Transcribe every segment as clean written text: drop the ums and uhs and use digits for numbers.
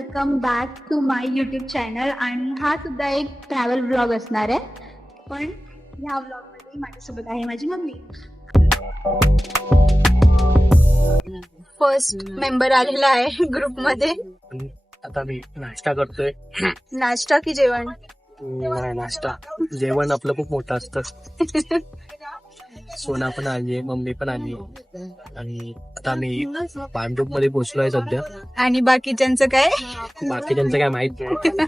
Welcome back to my YouTube channel. आणि हा सुद्धा एक ट्रॅव्हल ब्लॉग असणार आहे, पण ह्या ब्लॉगमध्ये माझ्यासोबत आहे माझी मम्मी. फर्स्ट मेंबर आलेला आहे ग्रुपमध्ये. आता मी नाश्ता करतोय. नाश्ता की जेवण? नाही, नाश्ता. जेवण आपलं खूप मोठं असतं. सोना पण आली, मम्मी पण आली आणि आता मी पांडुप मध्ये पोहोचलोय सध्या. आणि बाकीच्यांचं काय? बाकीच्यांचं काय माहित नाही.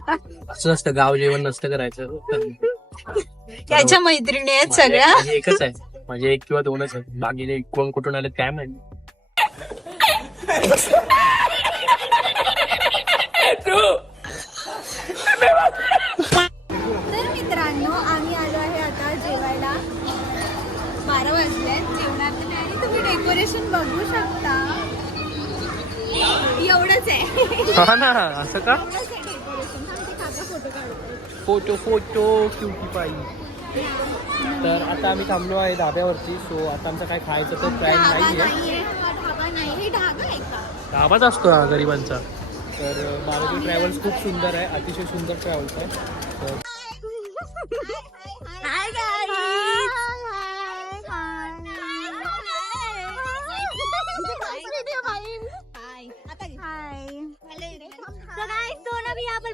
असं नसतं, गाव जेवण नसतं करायचं. याच्या मैत्रिणी आहेत सगळ्या. माझी एकच आहे, माझे एक किंवा दोनच आहेत. बाकीचे कोण कुठून आले काय माहिती. तर मित्रांनो, आम्ही आलो आहे आता जेवायला. 12 वाजले. जेवणार तर नाही. तुम्ही डेकोरेशन बघू शकता. एवढंच आहे. हा ना, असं का? एवढंच आहे डेकोरेशन. काका फोटो काढतोय. Photo cutie pie. तर आता आम्ही थांबलो आहे धाब्यावरती. सो आता आमचं काय खायचं तो प्लॅन नाहीये. ढाबा नाही, हे ढाबा आहे का? धाबाच असतो हा गरिबांचा. तर मारुती ट्रॅव्हल्स खूप सुंदर आहे, अतिशय सुंदर ट्रॅव्हल्स आहे. तर हाय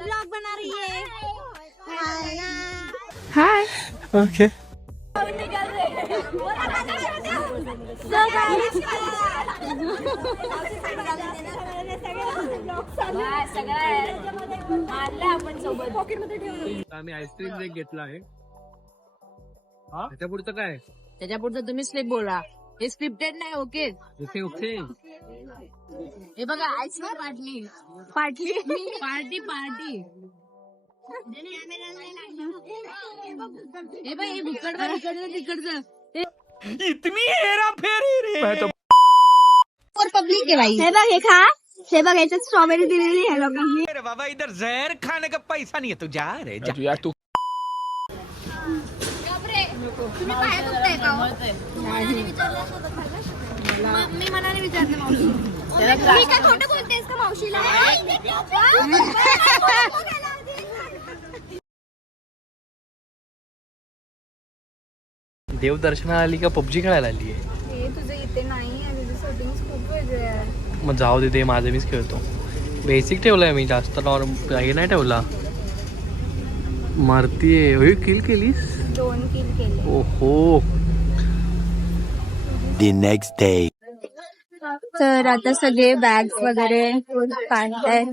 ब्लॉग बना रही है. हाय. ओके. आम्ही आईस्क्रीम ब्रेक घेतला आहे. त्याच्या पुढचं काय? त्याच्या पुढचं तुम्ही स्लिप बोला. हे स्क्रिप्टेड नाही. Okay okay okay. हे बघा, आईस्क्रीम पाटली पाटली पार्टी पार्टी. हे बघ, हे इकडचं तिकडचं इतनी हेरा फेरी रे. पब्लिक आहे बाई. हे बघ, हे खा. हे बघ, याच्यात स्ट्रॉबेरी दिलेली आहे लोकांनी. अरे बाबा, इधर जहर खाने का पैसा नहीं है. तू जा रे जा. यार तू तुम्ही पाया दुखताय का हो? मी मनाने विचारते मावशी. मी काय खोटं बोलतेस का मावशीला? देवदर्शनाला आली का पबजी खेळायला आली आहे? हे तुझं इथे नाही आहे. तुझे सेटिंग्स खूप वेगळे आहे. मग जाऊ दे, ते माझं मीच खेळतो. बेसिक ठेवलाय मी, जास्त नॉर्मल हे नाही ठेवला. मारतीये. होय, किल केलीस? 2 किल केले. ओहो. The next day. तर आता सगळे बॅग वगैरे काढतायत.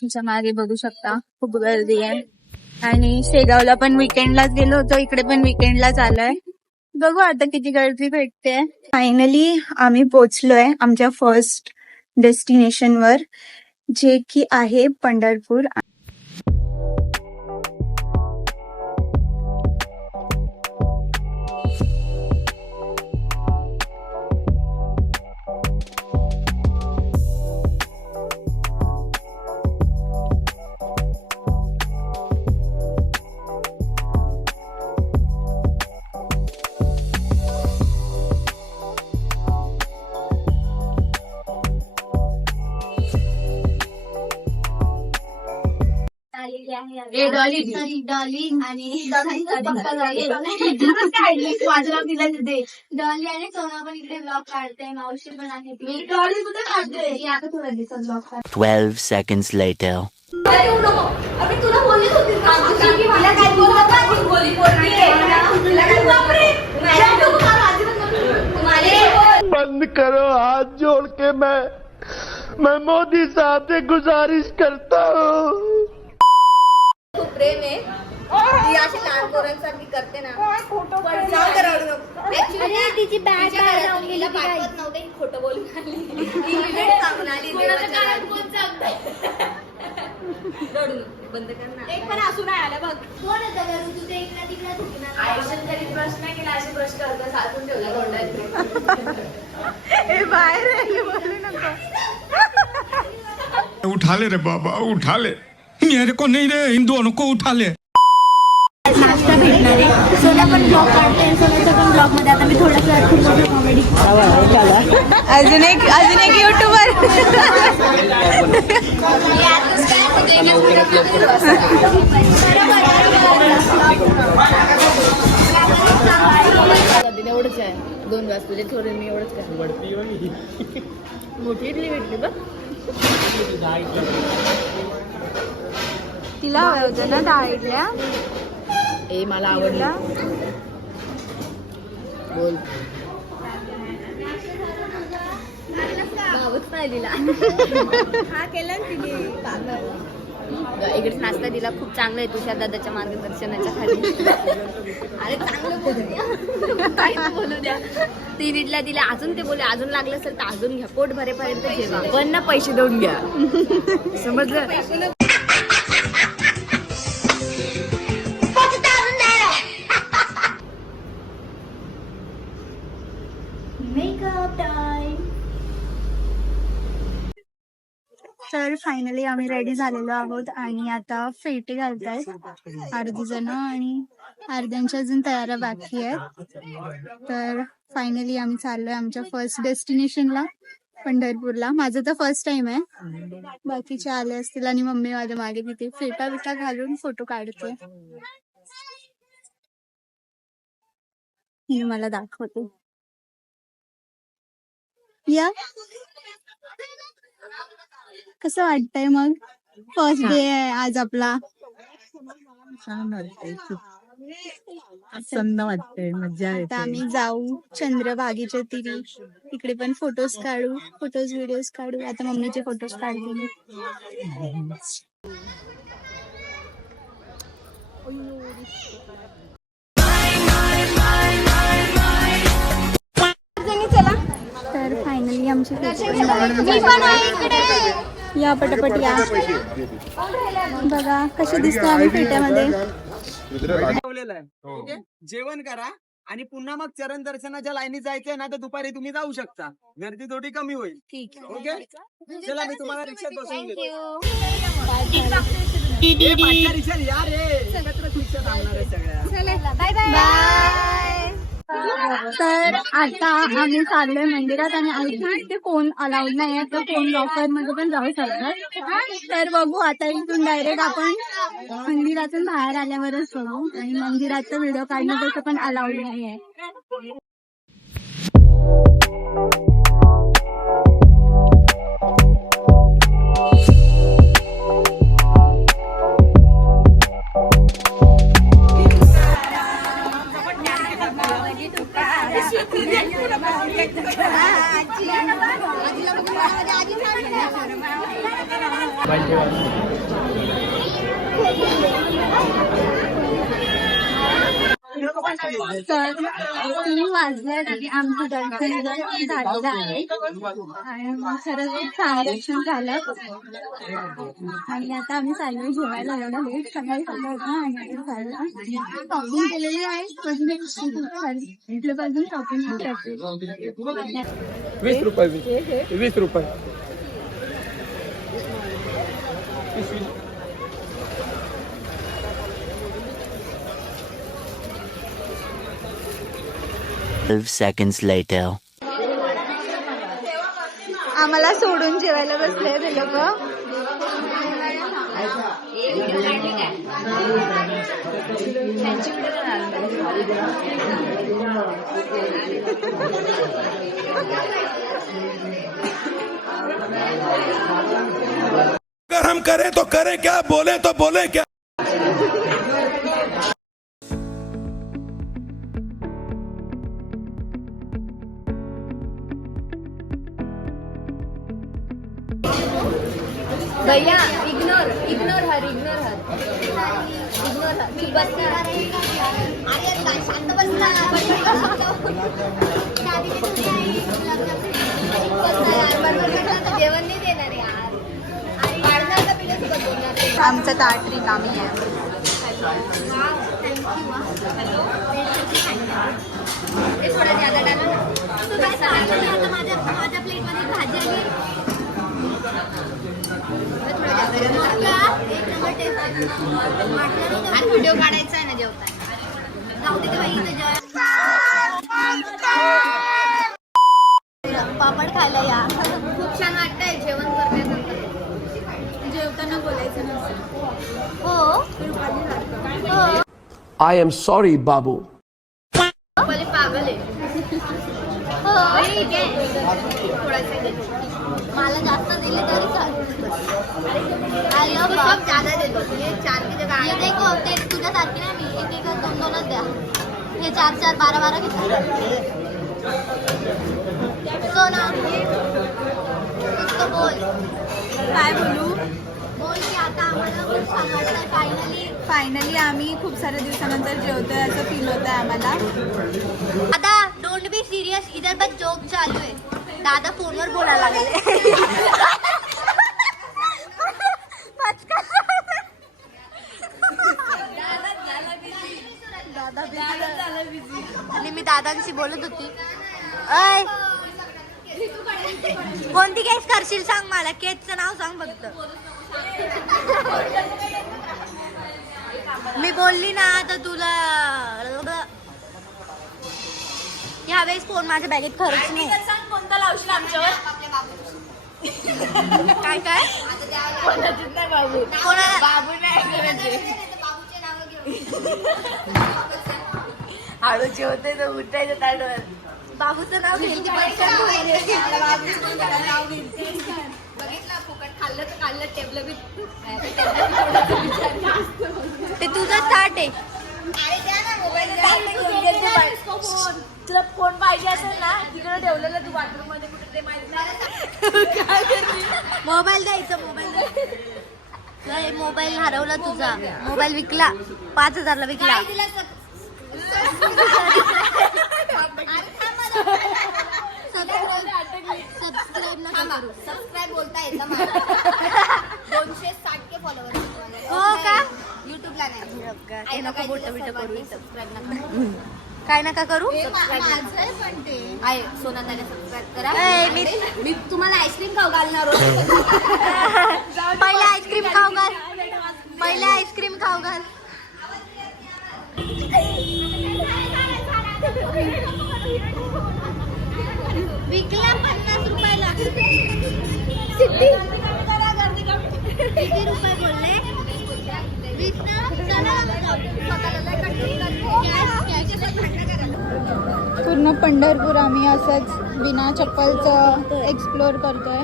तुमच्या मागे बघू शकता खूप गर्दी आहे. आणि शेगावला पण विकेंडलाच गेलो होतो, इकडे पण विकेंडलाच आलोय. बघू आता किती गर्दी भेटते. फायनली आम्ही पोहोचलोय आमच्या फर्स्ट डेस्टिनेशनवर, जे की आहे पंढरपूर. डॉली आणि डॉली आणि सोना पण इकडे ब्लॉग काढते. मावशी पण आहे. डॉली कुठे काढते? आता तुला दिसत ब्लॉग. 12 seconds later. तुला बोलली होती मला काय बंद करो, हाथ जोड़ के मैं मोदी साहब से गुजारिश करता हूँ. खूप प्रेम आहे. ती अशी लहान पोरांसारखी करते ना. ऍक्च्युली तिची बॅग तिला पाठवत नव्हते. खोटं बोलून आली. सांगून आली. बंद कर ना. एक पण असू नाही आलं बघ. कोण येतं घरून? तुझ्या इकडे तिकडे थुकणार. आयुष्यात कधी ब्रश नाही केला. असे ब्रश करतो, साचून ठेवला तोंडात. हे बाहेर बोलू नको. उठा ले रे बाबा, उठा ले. मेरे को नहीं रे, इन दोनों को उठा ले. नाश्ता भेटणार आहे. सोना पण ब्लॉग काढते. सोन्याच्या पण ब्लॉग मध्ये आता मी थोडंसं कॉमेडी. अजून एक युट्यूबर. एवढंच आहे 2 वाजता तुझे थोडे मी एवढंच काय मोठी इडली भेटली बघ. तिला हव्या होत्या ना 10 इडल्या. ए मला आवडला बोल. नाही दिला हा केला तिने इकडे नाश्ता दिला. खूप चांगलं आहे तुषार दादाच्या मार्गदर्शनाच्या खाली. अरे चांगलं बोलू द्या काही बोलू द्या. 3 इडल्या दिल्या. अजून ते बोले अजून लागलं असेल तर अजून घ्या. पोट भरेपर्यंत जेवा पण ना पैसे देऊन घ्या. समजलं. Makeup time. तर फायनली आम्ही रेडी झालेलो आहोत आणि आता फेटे घालतायत अर्धी जण आणि अर्ध्यांच्या अजून तयाऱ्या बाकी आहेत. तर फायनली आम्ही चाललोय आमच्या फर्स्ट डेस्टिनेशनला पंढरपूरला. माझं तर फर्स्ट टाइम आहे. बाकीचे आले असतील आणि मम्मी माझ्या मागे तिथे फेटा बिटा घालून फोटो काढते. हे मला दाखवते. या कसं वाटतंय मग? फर्स्ट डे आहे आज आपला. छान वाटतंय खूप प्रसन्न वाटतंय. मजा आता येते. आम्ही जाऊ चंद्रभागेच्या तिरी. तिकडे पण फोटोज काढू. व्हिडिओज काढू. आता मम्मीचे फोटोज काढते मी. तर फायनली आमची या पटापट या. बघा कसे दिसतो आम्ही फेट्यामध्ये. जेवण करा आणि पुन्हा मग चरण दर्शनाच्या लाईनीत जायचंय ना तर दुपारी तुम्ही जाऊ शकता. गर्दी थोडी कमी होईल. ठीक आहे. ओके चला मी तुम्हाला रिक्षात बसवून देतो. थँक्यू. रिक्षा या रे एकत्रच रिक्षा थांबणार आहे सगळ्या. बाय. तर आता आम्ही चाललोय मंदिरात आणि आय ते फोन अलाउड नाही आहे. तर फोन लॉकर मध्ये पण जाऊ शकतात. तर बघू आता इथून डायरेक्ट आपण मंदिरातून बाहेर आल्यावरच बघू. आणि मंदिराचा व्हिडिओ काढणं तसं पण अलाउड नाही आहे. तर 3 वाजले आणि आमचं दर्शन झालेलं आहे आणि खरंच खूप छान दर्शन झालं. आणि आता आम्ही चाललोय जेवायला. एवढं लेट सकाळी आणि शॉपिंग केलेली आहे. इथल्यापासून शॉपिंग करते. 20 रुपये 20 रुपये. 12 seconds later. आम्हाला सोडून जेवायला बसले ते लोक. अगर हम करें तो करें क्या, बोले तो बोले क्या. भैया इग्नोर हर मी बसणार. अरे शांत बसणार. जेवण नाही देणार यार. आमचं ताट रिकामी आहे. थोडा ज्यादा डाला ना. माझ्या प्लेट मध्ये भाजी आली. आणि व्हिडिओ काढायचा आहे ना जेवताना. जाऊ दे पापड खायला या. खूप छान वाटतंय जेवण करण्यानंतर. हो हो I am sorry, Babu. पहिले पागल आहे. हो ठीक आहे. थोडासा दे. मला जास्त दिले तरी चालेल. आयो बाप ज्यादा देतो. ये 4 की जगह ये देखो ते तुझ्यासारखी नाही मी एक एक 2-2च द्या. हे 4-4 12-12 घेतले. सोना बोल काय बोलू? बोल की आता आम्हाला खूप छान वाटतं फायनली आम्ही खूप साऱ्या दिवसानंतर जेवतोय असं फील होतंय आम्हाला. दादा डोंट बी सिरियस इधर बस जोक चालू आहे. दादा फोनवर बोलायला लागले. आणि मी दादांशी बोलत होती. अय कोणती केस करशील सांग मला. केसचं नाव सांग फक्त. मी बोलली ना तर तुला यावेळेस फोन माझ्या बॅगेत खरंच नाही. कोणता लावशील आमच्यावर? काय काय कोणाला बाबू हळूचे होते तर उठायचं ताडवर. बाबूचं नाव घेईल ती पटकन बघितलं फुकट खाल्लं तर खाल्लं टेबल बी ते तुझं स्टार्ट आहे. अरे द्या ना मोबाईल. तुला फोन पाहिजे असेल ना तिकडे ठेवलेलं तू बाथरूम मध्ये कुठे ते माहित नाही. मोबाईल द्यायचं. मोबाईल हरवला तुझा. मोबाईल विकला 5,000 ला विकला. सबस्क्राईब नका करू. सबस्क्राईब बोलता येतं मला. 260 के फॉलोअर. हो का? युट्यूबला नाही. नको बोट बिट करू. सबस्क्राईब नका. काय नका करू. पण ते आहे सोनाताने सबस्क्राईब करा. मी तुम्हाला आईस्क्रीम खाऊ घालणार होते. पहिले आईस्क्रीम खाऊ घाल. पहिले आईस्क्रीम खाऊ घाल. विकला 50 रुपयाला. किती रुपये बोलले? 20 ना. पूर्ण पंढरपूर आम्ही असंच बिना चप्पलचं एक्सप्लोर करतोय.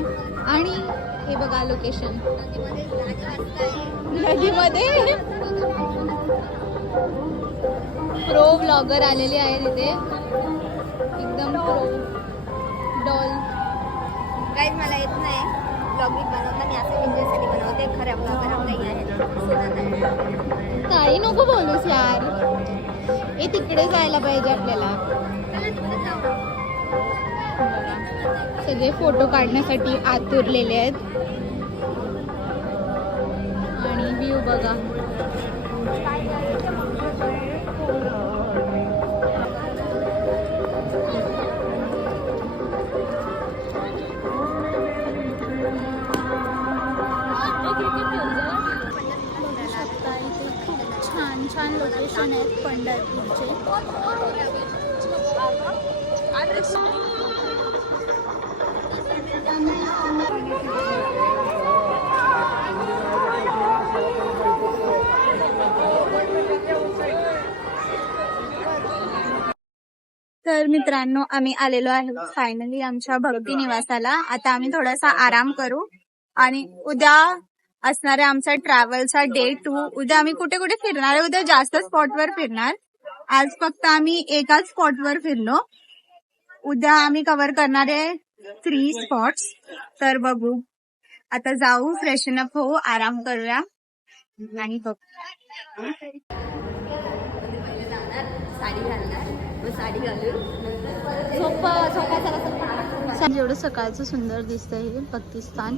आणि हे बघा लोकेशन नदीमध्ये. प्रो ब्लॉगर आलेले आहेत इथे. एकदम प्रो डॉल. काहीच मला येत नाही ब्लॉगिंग बनवता. मी असं विजयसाठी बनवते. खऱ्या ब्लॉगर आपल्या आहेत. काही नको बोलूस यार. हे तिकडे जायला पाहिजे आपल्याला. सगळे फोटो काढण्यासाठी आतुरलेले आहेत. आणि व्ह्यू बघा. खूप छान छान लोकेशन आहेत पंढरपूरचे. तर मित्रांनो आम्ही आलेलो आहे फायनली आमच्या भक्ती निवासाला. आता आम्ही थोडासा आराम करू आणि उद्या असणाऱ्या आमचा ट्रॅव्हलचा डे 2. उद्या आम्ही कुठे कुठे फिरणार आहे. उद्या जास्त स्पॉटवर फिरणार. आज फक्त आम्ही एकाच स्पॉटवर फिरलो. उद्या आम्ही कव्हर करणार आहे 3 स्पॉट्स. तर बघू. आता जाऊ फ्रेशन अप होऊ आराम करूया आणि बघू. साडी घालणार. साडी घालून जेवढं सकाळचं सुंदर दिसतंय हे पाकिस्तान.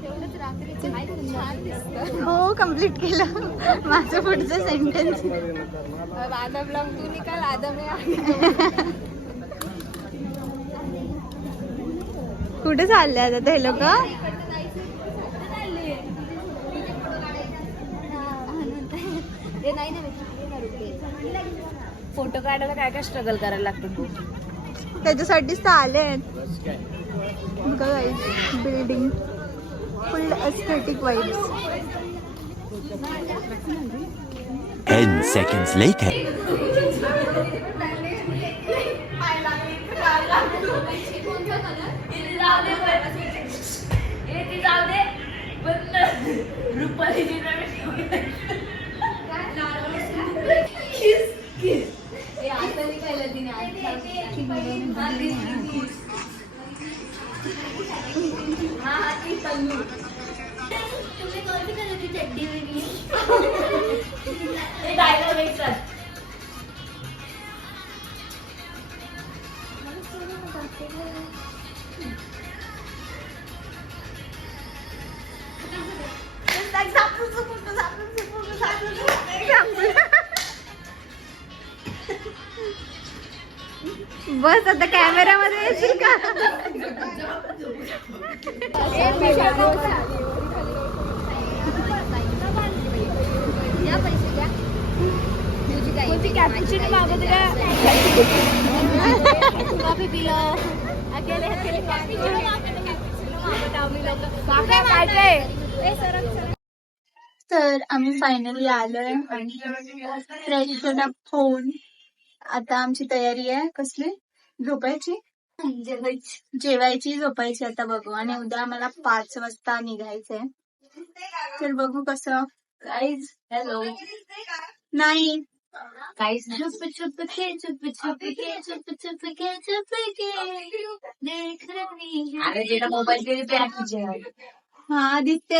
हो कम्प्लीट केलं माझं पुढचं सेंटेन्स. आधा ब्लॉग तू निकाल आधा मी. कुठे चालले आता ते लोक? फोटो काढायला काय काय स्ट्रगल करायला लागतं. त्याच्यासाठीच तर आले आहेत. बघा गाईज बिल्डिंग फुल एस्थेटिक वाईब्स. 10 seconds later. बस आता कॅमेरामध्ये येशील का? या पैसे घ्या. कॉफी पिलो अकेले अकेले कॉफी तर आम्ही फायनली आलोय आणि फ्रेश होऊन आता आमची तयारी आहे कसली झोपायची जेवायची झोपायची आता बघू आणि उद्या आम्हाला 5 वाजता निघायचंय तर बघू कसं गाईज हॅलो नाही गाईज चुप चुप के चुप चुप के चुप चुप के चुप के देख रही है. हा दिसते